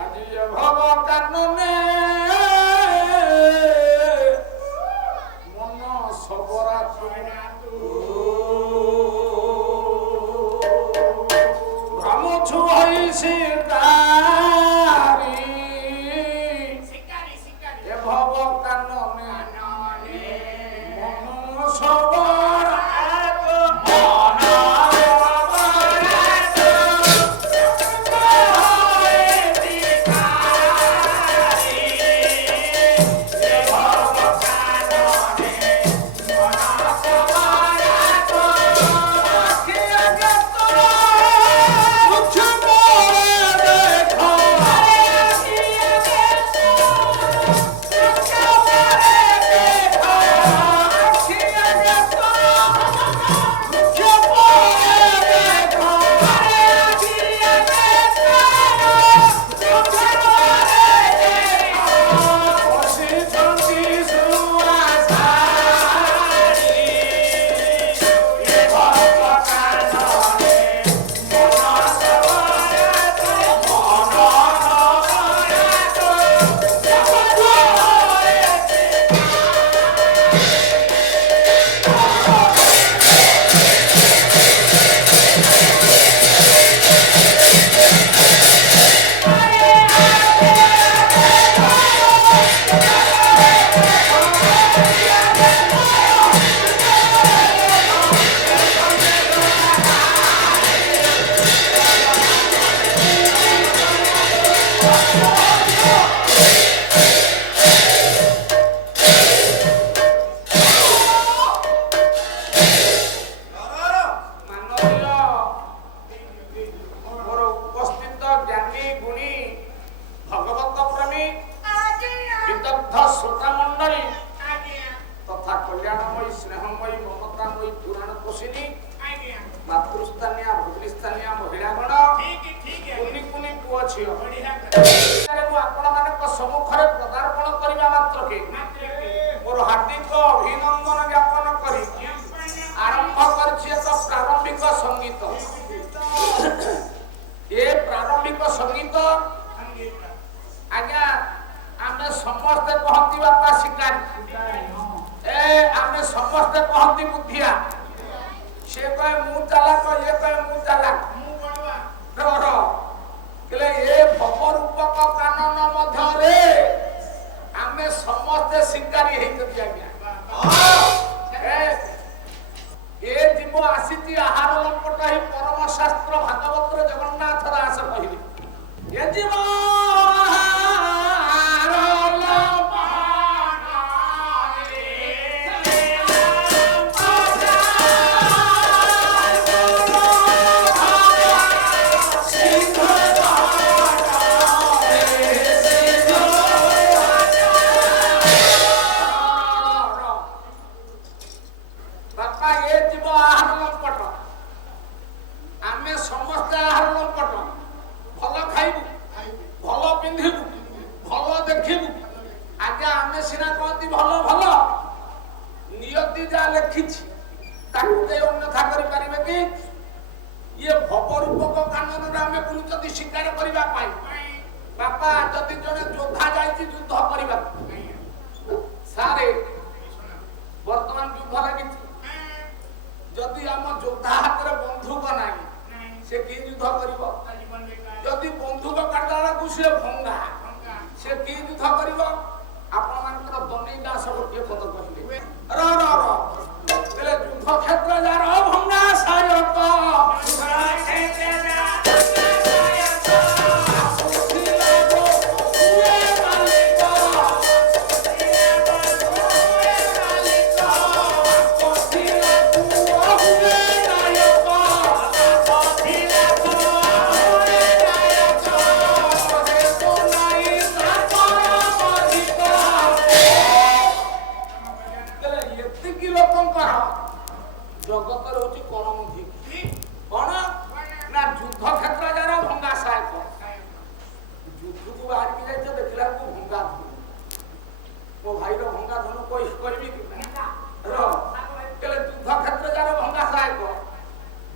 আজি ভব কাননে মন সবরা ভ্রমছু হইছে তারি এ ভব কাননে মন সবরা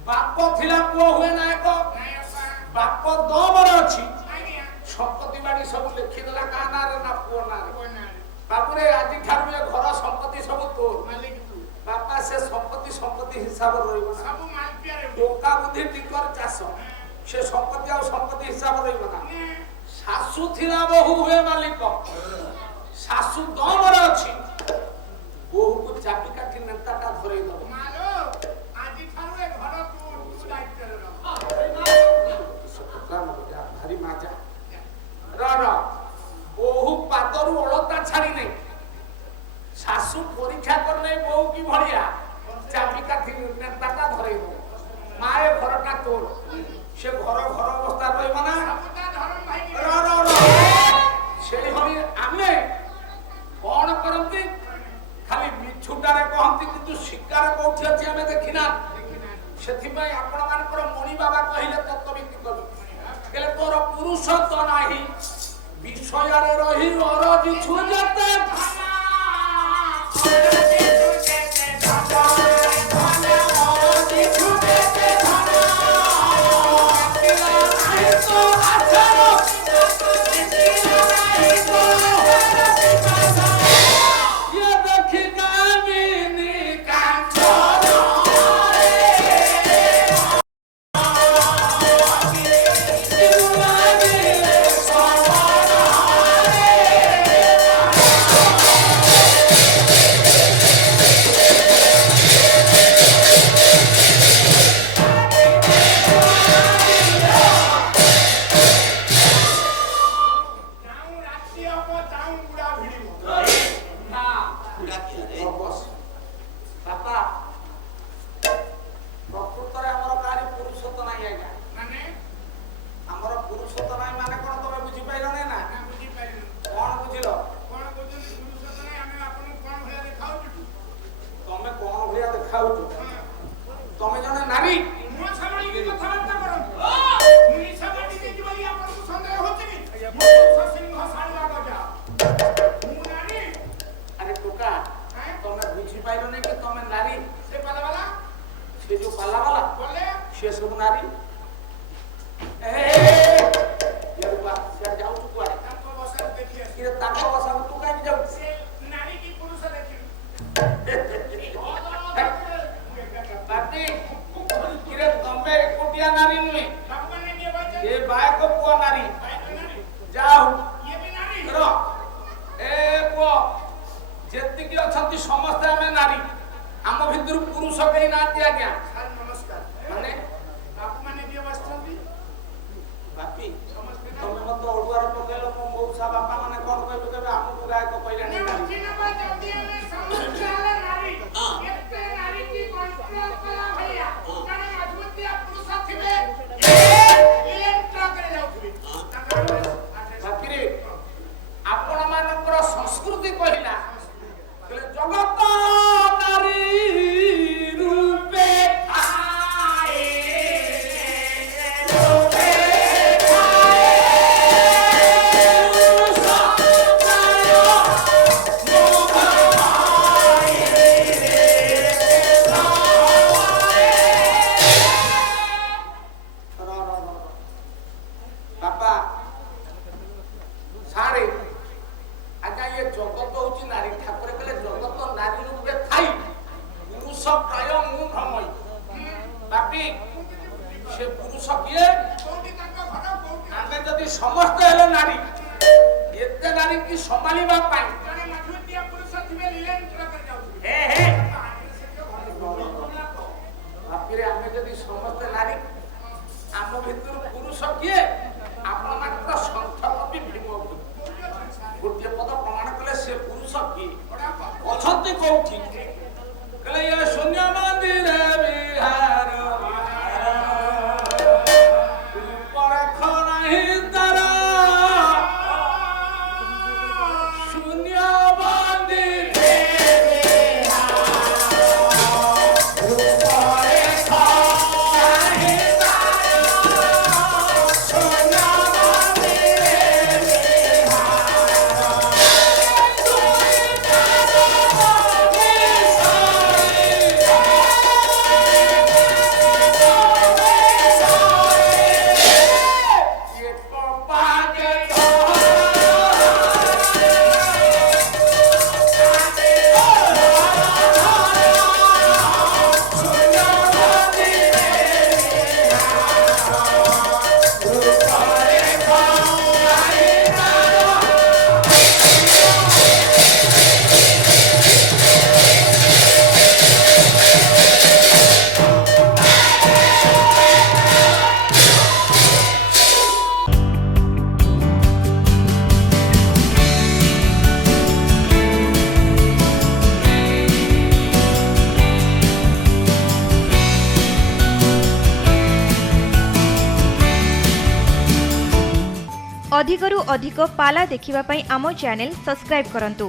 ବାପ ଥିଲା ପୁଅ ହୁଏ ନାୟକ ବାପ ଦମର ଅଛି ଶପତି ସବୁ ଲେଖିଦେଲା କାହା ନାଁରେ ନା ପୁଅ ନାଁରେ। ବାବୁରେ ଆଜି ଠାରୁ ଏ ଘର ସମ୍ପତ୍ତି ସବୁ ତୋର। ବାପା ସେ ସମ୍ପତ୍ତି ହିସାବ ରହିବ ନା। ଟଙ୍କା ବୁଦ୍ଧି ଟିକର ଚାଷ ସେ ସମ୍ପତ୍ତି ଆଉ ସମ୍ପତ୍ତି ହିସାବ ରହିବ ନା। ଶାଶୁ ଥିଲା ବୋହୁ ହୁଏ ମାଲିକ। ଶାଶୁ ଦମରେ ଅଛି ବୋହୁକୁ ଚାପି କାଠି ନେତାଟା ଧରେଇ ଦବ। ଭାରି ମାଜା ବୋହୁ ପାଦରୁ ଅଳତା ଛାଡି ନେଇ ଶାଶୁ ପରୀକ୍ଷା କରିନେ ବୋହୁ କି ଭଳିଆ ଚାପି କାଠି ନେତାଟା ଧରେଇ ଦବ। ମା ଏ ଘରଟା ତୋର। ସେ ଘର ଅବସ୍ଥା ରହିବ ନା। ସେଇଭଳି ଆମେ କଣ କରନ୍ତି ଖାଲି ମିଛୁଟାରେ କହନ୍ତି କିନ୍ତୁ ଶିକାର କୋଉଠି ଅଛି ଆମେ ଦେଖିନା। ସେଥିପାଇଁ ଆପଣ ମାନଙ୍କର ମଣି ବାବା କହିଲେ ତତ୍ତ୍ୱବିତ୍ତି କବି ହେଲେ ତୋର ପୁରୁଷ ତ ନାହିଁ ବିଷୟରେ ରହି ଅରଜିଛୁ ଯେତେ ତମେ ଜଣେ ନାରୀ ଆରେ ଟୋକା ତମେ ବୁଝିପାରିଲନି କି ତମେ ନାରୀ। ସେ ଯୋଉ ପାଲାବାଲା ସେ ସବୁ ନାରୀ। ଯାଉଛୁ କୁଆଡେ ତାଙ୍କ ବସାକୁ ତୁ କାହିଁକି ଯାଉଛୁ? ତମେ ଏକୁଟିଆ ନାରୀ ନୁହେଁ ଏ ବାୟକ ପୁଅ ନାରୀ। ଯାଉ ଏ ପୁଅ ଯେତିକି ଅଛନ୍ତି ସମସ୍ତେ ଆମେ ନାରୀ। ଆମ ଭିତରୁ ପୁରୁଷ କେହି ନାହାନ୍ତି ଆଜ୍ଞା। ମାନେ ବାପି ତମେ ମତେ ଅଡୁଆରେ ପକେଇଲ ମୋ ମଉସା ବାପା ମାନେ କଣ କହିବେ କେବେ ଆମକୁ ଗାୟକ କହିଲେଣି। ଆପଣ ମାନଙ୍କର ସଂସ୍କୃତି କହିଲା ଜଗତ ନାରୀ ରୂପେ ସମସ୍ତେ ହେଲେ ନାରୀ। ଏତେ ନାରୀ କି ସମ୍ଭାଳିବା ପାଇଁ ଆମେ ଯଦି ସମସ୍ତେ ନାରୀ ଆମ ଭିତରୁ ପୁରୁଷ କିଏ? ଆପଣ ମାନଙ୍କର ସନ୍ଥ କବି ଭୀମ ଗୋଟିଏ ପଦ ପ୍ରମାଣ କଲେ ସେ ପୁରୁଷ କିଏ ଅଛନ୍ତି କୋଉଠି? କହିଲେ ଏ ଶୂନ୍ୟ ମନ୍ଦିର ବିହାର अधिकरू अधिक पाला देखिबा पई आमो चैनल सब्सक्राइब करंतु।